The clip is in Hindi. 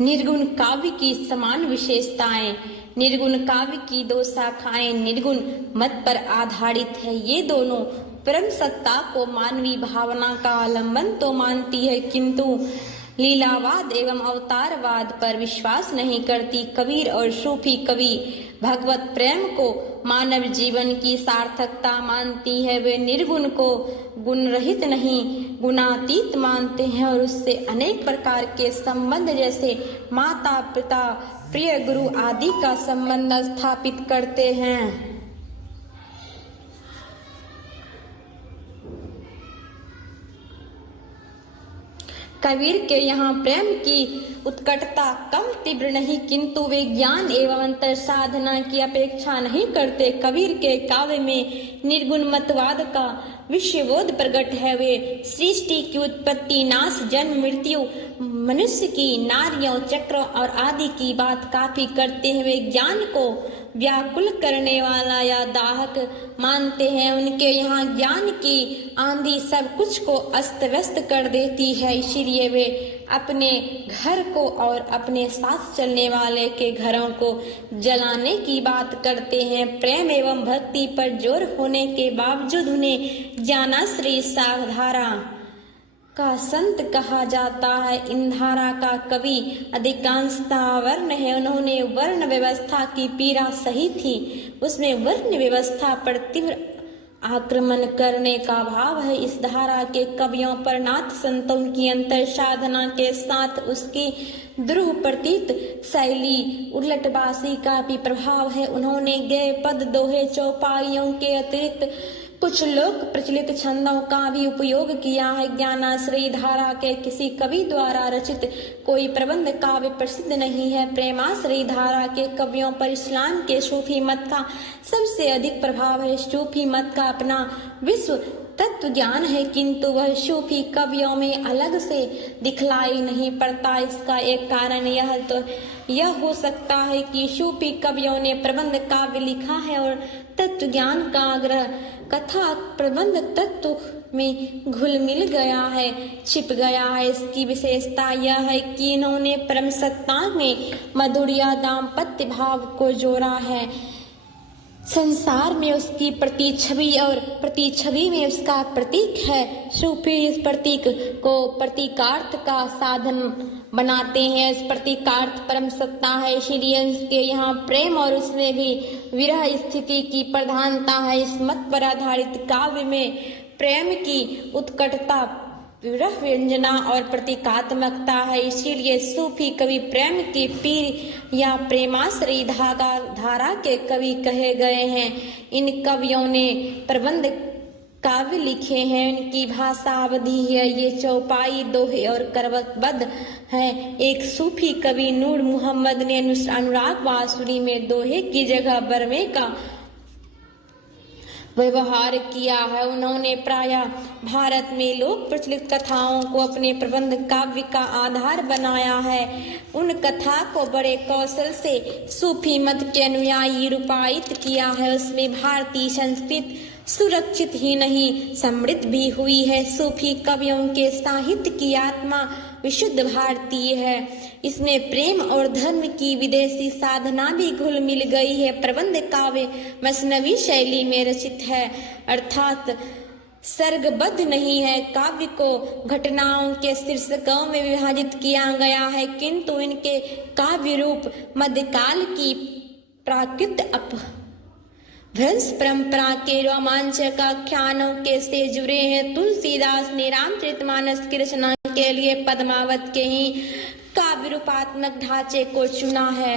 निर्गुण काव्य की समान विशेषताएं। निर्गुण काव्य की दो शाखाएं निर्गुण मत पर आधारित है। ये दोनों परम सत्ता को मानवीय भावना का आलंबन तो मानती है, किंतु लीलावाद एवं अवतारवाद पर विश्वास नहीं करती। कबीर और सूफी कवि भगवत प्रेम को मानव जीवन की सार्थकता मानती है। वे निर्गुण को गुण रहित नहीं, गुणातीत मानते हैं और उससे अनेक प्रकार के संबंध जैसे माता पिता, प्रिय गुरु आदि का संबंध स्थापित करते हैं। कबीर के यहाँ प्रेम की उत्कटता कम तीव्र नहीं, किंतु वे ज्ञान एवं अंतर साधना की अपेक्षा नहीं करते। कबीर के काव्य में निर्गुण मतवाद का विश्वबोध प्रकट है। वे सृष्टि की उत्पत्ति, नाश, जन्म, मृत्यु, मनुष्य की, नारियों, चक्रों और आदि की बात काफी करते हैं। वे ज्ञान को व्याकुल करने वाला या दाहक मानते हैं। उनके यहाँ ज्ञान की आंधी सब कुछ को अस्त व्यस्त कर देती है, इसीलिए वे अपने घर को और अपने साथ चलने वाले के घरों को जलाने की बात करते हैं। प्रेम एवं भक्ति पर जोर होने के बावजूद उन्हें ज्ञानाश्रयी सावधारा का संत कहा जाता है। इन धारा का कवि अधिकांशतः वर्ण है। उन्होंने वर्ण व्यवस्था की पीड़ा सही थी, उसमें वर्ण व्यवस्था पर तीव्र आक्रमण करने का भाव है। इस धारा के कवियों पर नाथ संतों की अंतर साधना के साथ उसकी ध्रुव प्रतीत शैली, उलटबासी का भी प्रभाव है। उन्होंने गए पद, दोहे, चौपाइयों के अतिरिक्त कुछ लोक प्रचलित छंदों का भी उपयोग किया है। ज्ञानाश्रयी धारा के किसी कवि द्वारा रचित कोई प्रबंध काव्य प्रसिद्ध नहीं है। प्रेमाश्रयी धारा के कवियों पर इस्लाम के सूफी मत का सबसे अधिक प्रभाव है। सूफी मत का अपना विश्व तत्व ज्ञान है, किंतु वह सूफी कवियों में अलग से दिखलाई नहीं पड़ता। इसका एक कारण यह हो सकता है कि सूफी कवियों ने प्रबंध काव्य लिखा है और तत्व ज्ञान का आग्रह कथा प्रबंध तत्व में घुल मिल गया है, छिप गया है। इसकी विशेषता यह है कि इन्होंने परम सत्ता में मधुरिया, दाम्पत्य भाव को जोड़ा है। संसार में उसकी प्रतिछवि और प्रतिछवि में उसका प्रतीक है। सूफी इस प्रतीक को प्रतीकार्थ का साधन बनाते हैं। इस प्रतीकार्थ परम सत्ता है, इसीलिए उसके यहाँ प्रेम और उसमें भी विरह स्थिति की प्रधानता है। इस मत पर आधारित काव्य में प्रेम की उत्कटता, विरह व्यंजना और प्रतीकात्मकता है। इसीलिए सूफी कवि प्रेम की पीर या प्रेमाश्रयी धारा के कवि कहे गए हैं। इन कवियों ने प्रबंध काव्य लिखे हैं। इनकी भाषा अवधि है। ये चौपाई, दोहे और करवतबद्ध हैं। एक सूफी कवि नूर मोहम्मद ने अनुराग बांसुरी में दोहे की जगह बरमे का व्यवहार किया है। उन्होंने प्रायः भारत में लोक प्रचलित कथाओं को अपने प्रबंध काव्य का आधार बनाया है। उन कथा को बड़े कौशल से सूफी मत के अनुयायी रूपायित किया है। उसमें भारतीय संस्कृति सुरक्षित ही नहीं, समृद्ध भी हुई है। सूफी कवियों के साहित्य की आत्मा विशुद्ध भारतीय है। इसमें प्रेम और धर्म की विदेशी साधना भी घुल मिल गई है। प्रबंध काव्य मसनवी शैली में रचित है, अर्थात सर्गबद्ध नहीं है। काव्य को घटनाओं के शीर्षकों में विभाजित किया गया है, किंतु इनके काव्य रूप मध्यकाल की प्राकृत भ्रंश परंपरा के रोमांचक आख्यानों के से जुड़े हैं। तुलसीदास ने रामचरितमानस की रचना के लिए पद्मावत के ही काव्य रूपात्मक ढांचे को चुना है।